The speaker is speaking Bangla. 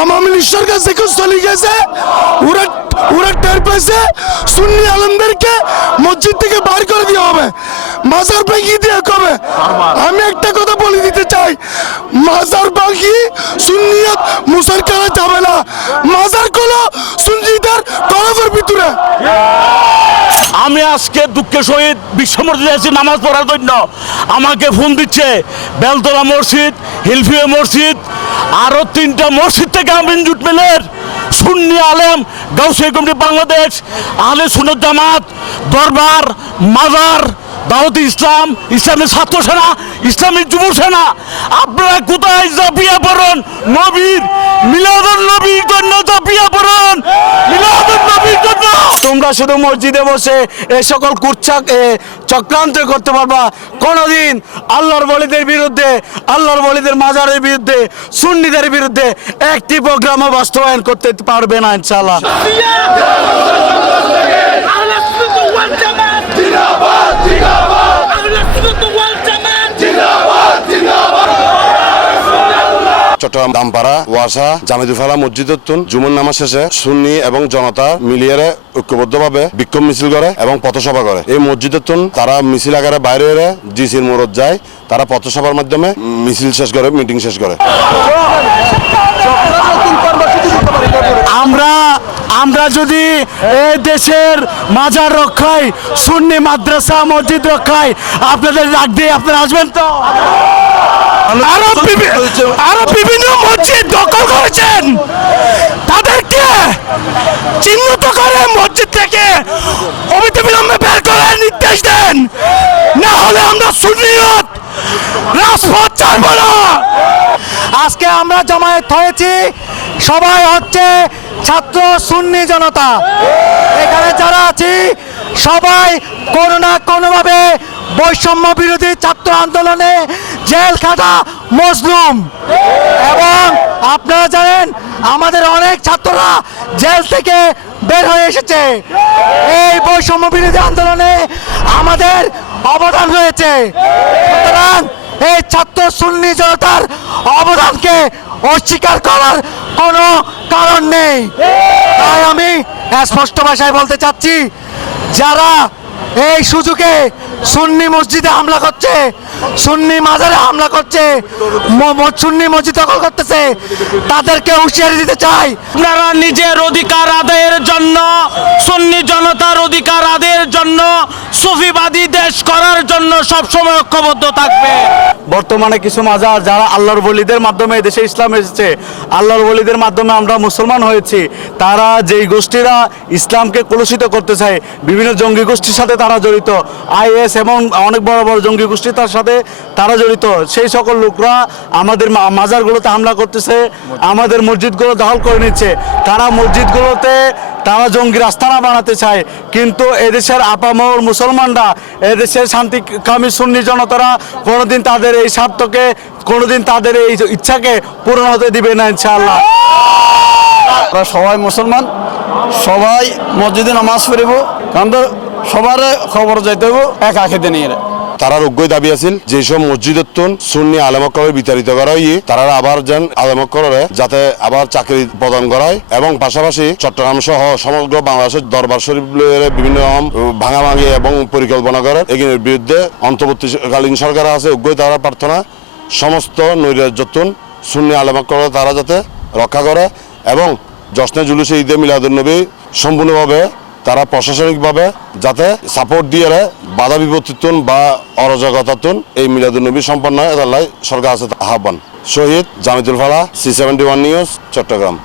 আওয়ামী লীগ সরকার থেকে চলে গেছে, ওরা টের পেয়েছে সুন্নি আলেমদেরকে মসজিদ থেকে বার করে দেওয়া হবে, মাজার ভেঙে দিয়ে কবে। আমি একটা কথা বলে দিতে চাই, মাজার ভাঙি সুন্নিয়ত মুসার করা যাবে না, মাজার গুলো সুন্নিদের কলবের ভিতরে। আমি আজকে দুঃখের সহিত বিশ্ব মসজিদে আছি নামাজ পড়ার জন্য। আমাকে ফোন দিচ্ছে বেলতলা মসজিদ, হিলফিয়া মসজিদ, আরো 3টা মসজিদ থেকে আমিন জুট মিলের সুন্নি আলেম, গাউসিয়া কমিটি বাংলাদেশ, আহলে সুন্নাত জামাত, দরবার, মাজার, দাওয়াত ইসলাম, ইসলামী ছাত্র সেনা, ইসলামী যুব সেনা, আপনারা কোথায় ঝাঁপিয়ে পড়ুন? নবীর মিলাদুন নবীর জন্য ঝাঁপিয়ে পড়ুন, মিলাদুন নবীর জন্য। তোমরা শুধু মসজিদে বসে এই সকল চক্রান্ত করতে পারবা, কোনোদিন আল্লাহর ওলিদের বিরুদ্ধে, আল্লাহর ওলিদের মাজারের বিরুদ্ধে, সুন্নিদের বিরুদ্ধে একটি প্রোগ্রামও বাস্তবায়ন করতে পারবে না ইনশাআল্লাহ। চট্টগ্রাম দামপাড়া ওয়াসা জামিদুফালা মসজিদুন জুমুর নামাজ শেষে সুন্নি এবং জনতা মিলিয়ে ঐক্যবদ্ধভাবে বিক্ষোভ মিছিল করে এবং পথসভা করে। এই মসজিদুন তারা মিছিল আকারে বাইরে এলে ডিসির মোড়ত যায়, তারা পথসভার মাধ্যমে মিছিল শেষ করে, মিটিং শেষ করে। আমরা যদি এই দেশের মাজার রক্ষায়, সুন্নি মাদ্রাসা মসজিদ রক্ষায় আপনাদের ডাক দিয়ে আপনারা আসবেন তো? আরো বিভিন্ন মসজিদ দখল করেছেন, তাদেরকে চিহ্নিত করে মসজিদ থেকে অবিলম্বে বের করার নির্দেশ দেন, না হলে আমরা সুন্নিয়ত রাজপথ ছাড়ব না। আজকে আমরা জামায়াত হয়েছি, সবাই হচ্ছে ছাত্র সুন্নি জনতা। এখানে যারা আছি সবাই কোনো না কোনোভাবে বৈষম্য বিরোধী ছাত্র আন্দোলনে জেল খাটা মজলুম, এবং আপনারা জানেন আমাদের অনেক ছাত্ররা জেল থেকে বের হয়ে এসেছে। এই বৈষম্য বিরোধী আন্দোলনে আমাদের অবদান রয়েছে, সুতরাং এই ছাত্র সুন্নি জনতার অবদানকে অস্বীকার করার কোনো কারণ নেই। তাই আমি স্পষ্ট ভাষায় বলতে চাচ্ছি, যারা এই সুযোগে সুন্নি মসজিদে হামলা করছে, সুন্নি মাজারে হামলা করছে, সুন্নি মসজিদ দখল করতেছে, তাদেরকে হুঁশিয়ারি দিতে চাই, আপনারা নিজের অধিকার আদায়ের জন্য, সুন্নি জনতার অধিকার আদায়ের জন্য, সুফিবাদী দেশ করার জন্য সবসময় ঐক্যবদ্ধ থাকবে। বর্তমানে কিছু মাজার যারা আল্লাহর ওলিদের মাধ্যমে দেশে ইসলাম এসেছে, আল্লাহর ওলিদের মাধ্যমে আমরা মুসলমান হয়েছি, তারা যেই গোষ্ঠীরা ইসলামকে কলুষিত করতে চায়, বিভিন্ন জঙ্গি গোষ্ঠীর সাথে তারা জড়িত, আইএস এবং অনেক বড় বড় জঙ্গি গোষ্ঠী তার সাথে তারা জড়িত, সেই সকল লোকরা আমাদের মাজারগুলোতে হামলা করতেছে, আমাদের মসজিদগুলো দখল করে নিচ্ছে। তারা মসজিদগুলোতে তারা জঙ্গির আস্তানা বানাতে চায়, কিন্তু এদেশের আপামর মুসলমানরা, এদেশের শান্তিকামী সুন্নি জনতারা কোনোদিন তাদের এই স্বার্থকে, কোনোদিন তাদের এই ইচ্ছাকে পূরণ হতে দিবে না ইনশাআল্লাহ। আমরা সবাই মুসলমান, সবাই মসজিদে নামাজ পড়িব, কারণ সবার খবর যাইতে হইব এক আখিতে নিয়ে। তারা রোগ্যই দাবি আছিল যেসব মসজিদুন সুন্নি আলেমকলের বিতাড়িত করা হইয়ে তারা আবার যেন আলেমকলরে যাতে আবার চাকরি প্রদান করায়, এবং পাশাপাশি চট্টগ্রাম সহ সমগ্র বাংলাদেশের দরবার শরীফ বিভিন্ন ভাঙাভাঙি এবং পরিকল্পনা করে এগুলোর বিরুদ্ধে অন্তর্বর্তীকালীন সরকার আছে উগ্রই তারা প্রার্থনা সমস্ত নৈরাজ্যতুন সুন্নি আলেমকলে তারা যাতে রক্ষা করে, এবং জশ্নে জুলুসে ঈদে মিলাদুন্নবী সম্পূর্ণভাবে তারা প্রশাসনিকভাবে যাতে সাপোর্ট দিয়ে বাধা বিপত্তিতুন বা অরাজকতাতুন এই মিলাদুন্নবী সম্পন্ন হয়, সরকার আছে আহ্বান। শহীদ জামিদুল ফালা, C71 নিউজ, চট্টগ্রাম।